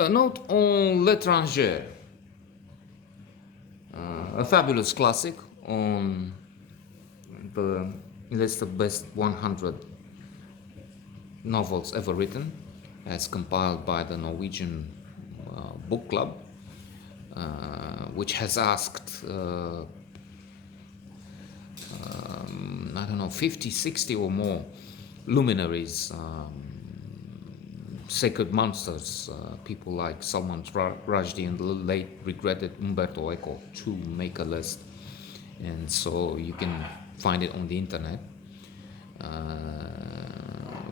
A note on L'étranger, a fabulous classic on the list of best 100 novels ever written, as compiled by the Norwegian Book Club, which has asked, I don't know, 50, 60 or more luminaries, sacred monsters, people like Salman Rushdie and the late regretted Umberto Eco, to make a list. And so you can find it on the internet,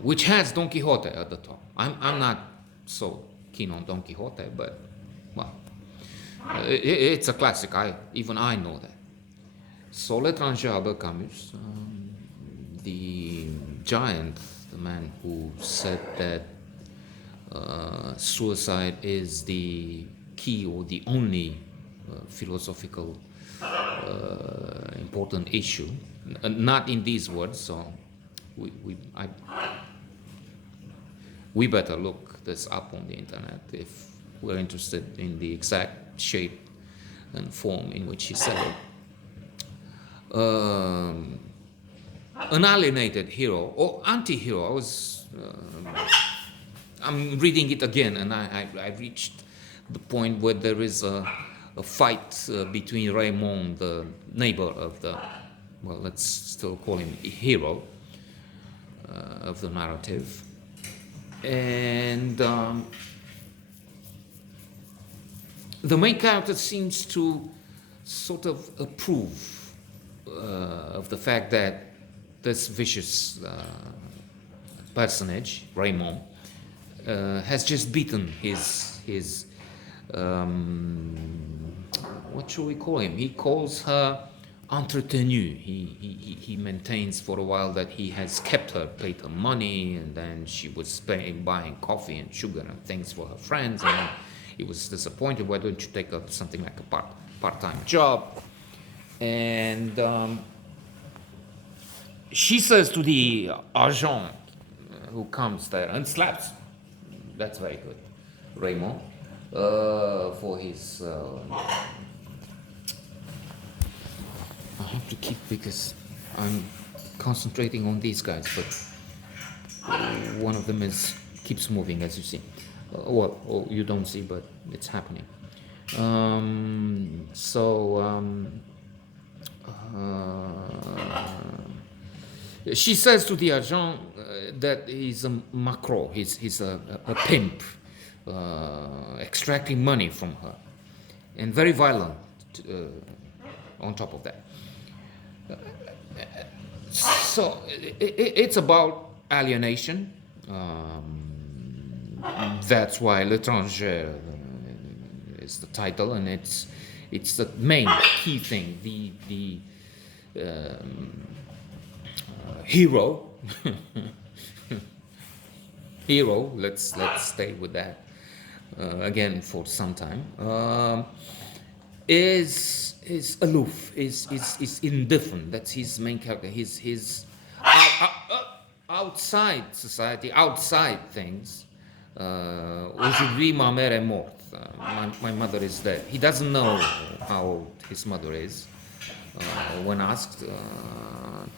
which has Don Quixote at the top. I'm not so keen on Don Quixote, but well, it's a classic. Even I know that. So L'étranger, Albert Camus, the giant, the man who said that suicide is the key or the only philosophical important issue. Not in these words, so we better look this up on the internet if we're interested in the exact shape and form in which he said it. An alienated hero or anti-hero. I'm reading it again, and I reached the point where there is a fight between Raymond, the neighbor of the, well, let's still call him a hero of the narrative, and the main character seems to sort of approve of the fact that this vicious personage, Raymond, has just beaten his what should we call him? He calls her entretenue. He maintains for a while that he has kept her, paid her money, and then she was buying coffee and sugar and things for her friends, and then he was disappointed. Why don't you take up something like a part-time job? And she says to the agent who comes there and slaps, that's very good, Raymond, for his I have to keep, because I'm concentrating on these guys, but one of them keeps moving, as you see. You don't see, but it's happening. She says to the agent that he's a macro, he's a pimp, extracting money from her, and very violent on top of that. So it's about alienation. That's why L'étranger is the title, and it's the main key thing. The hero, Let's stay with that again for some time. Is aloof, is indifferent. That's his main character. He's outside society, outside things. Aujourd'hui, ma mère est morte. My mother is dead. He doesn't know how old his mother is. When asked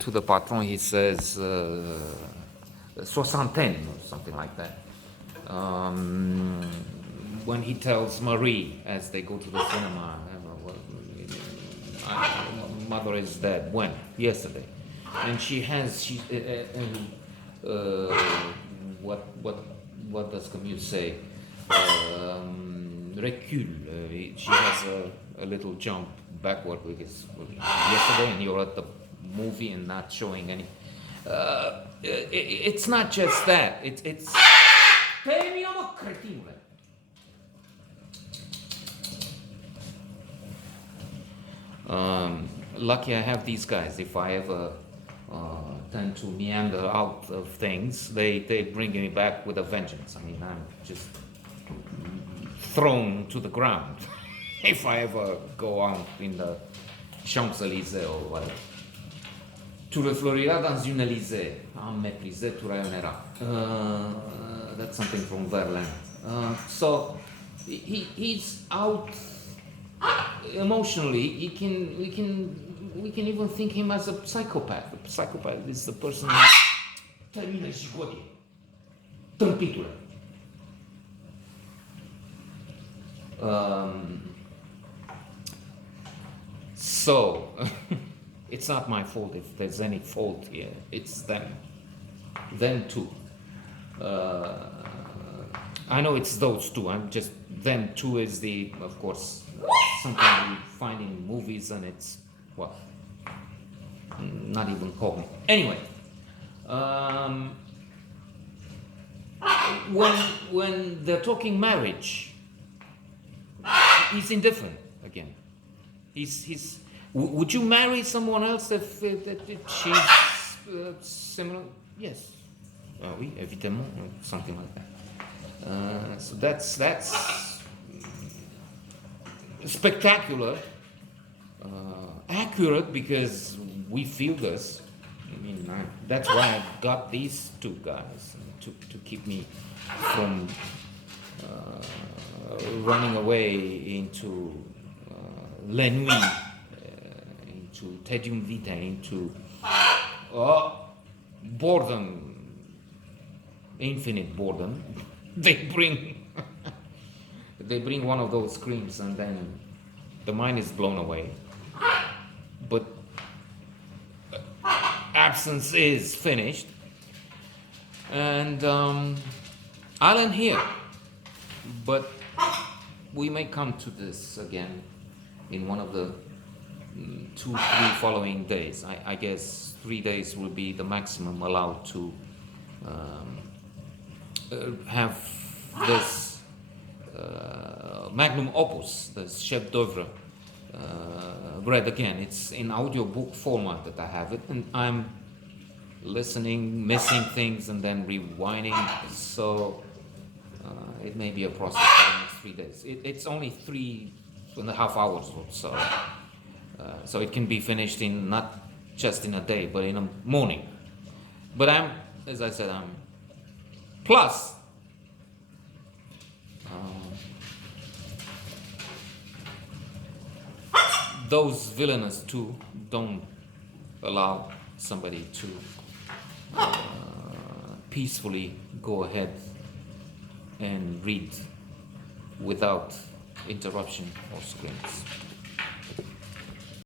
to the patron, he says soixantaine or something like that. When he tells Marie as they go to the cinema, mother is dead. When? Yesterday. And what does Camus say? Recul. She has a little jump backward, because yesterday and you're at the movie and not showing any. It's not just that. It's. Lucky I have these guys. If I ever tend to meander out of things, they bring me back with a vengeance. I mean, I'm just thrown to the ground if I ever go out in the Champs-Élysées or whatever. Tu refleuriras dans une Élysée, en méprisé tu rayonneras. That's something from Verlaine. So he's out emotionally. We can even think him as a psychopath. A psychopath is the person who termină jigorie, tâmpitură. So it's not my fault if there's any fault here. It's them two. I know it's those two. I'm just them two is the, of course, something we find in movies, and it's well, not even called. Anyway, when they're talking marriage, he's indifferent again. He's. Would you marry someone else if she's similar? Yes. Oui, évidemment, something like that. So that's spectacular, accurate, because we feel this. I mean, that's why I got these two guys to keep me from running away into La Nuit, into Tedium Vitae, into boredom, infinite boredom. They bring one of those screams, and then the mind is blown away. But absence is finished, and I'll end here. But we may come to this again in one of the 2-3 following days. I guess 3 days will be the maximum allowed to have this magnum opus, this chef d'oeuvre, read again. It's in audiobook format that I have it, and I'm listening, missing things, and then rewinding. So it may be a process for the next 3 days. It's only 3.5 hours or so. So it can be finished in not just in a day, but in a morning. But as I said, plus those villainous two don't allow somebody to peacefully go ahead and read without interruption or screens.